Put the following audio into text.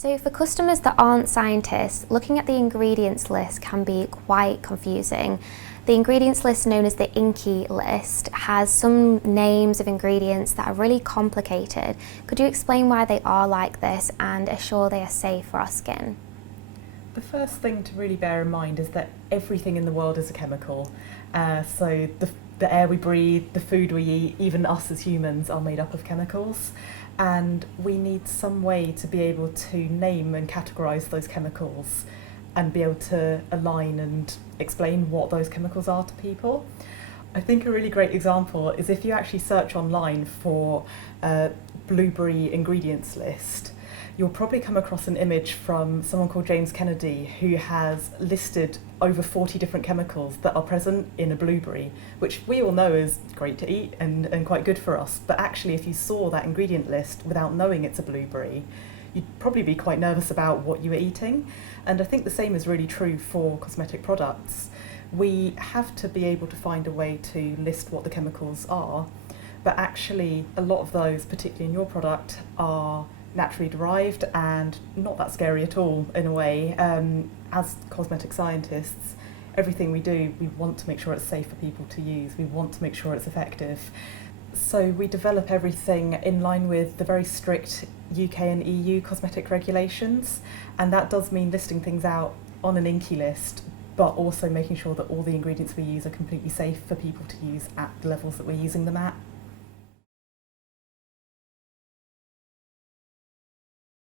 So for customers that aren't scientists, looking at the ingredients list can be quite confusing. The ingredients list, known as the INCI list, has some names of ingredients that are really complicated. Could you explain why they are like this and assure they are safe for our skin? The first thing to really bear in mind is that everything in the world is a chemical. So the air we breathe, the food we eat, even us as humans are made up of chemicals. And we need some way to be able to name and categorise those chemicals and be able to align and explain what those chemicals are to people. I think a really great example is if you actually search online for a blueberry ingredients list, you'll probably come across an image from someone called James Kennedy who has listed over 40 different chemicals that are present in a blueberry, which we all know is great to eat and quite good for us. But actually, if you saw that ingredient list without knowing it's a blueberry, you'd probably be quite nervous about what you were eating. And I think the same is really true for cosmetic products. We have to be able to find a way to list what the chemicals are, but actually a lot of those, particularly in your product, are naturally derived and not that scary at all in a way. As cosmetic scientists, everything we do, we want to make sure it's safe for people to use. We want to make sure it's effective. So we develop everything in line with the very strict UK and EU cosmetic regulations, and that does mean listing things out on an INCI list, but also making sure that all the ingredients we use are completely safe for people to use at the levels that we're using them at.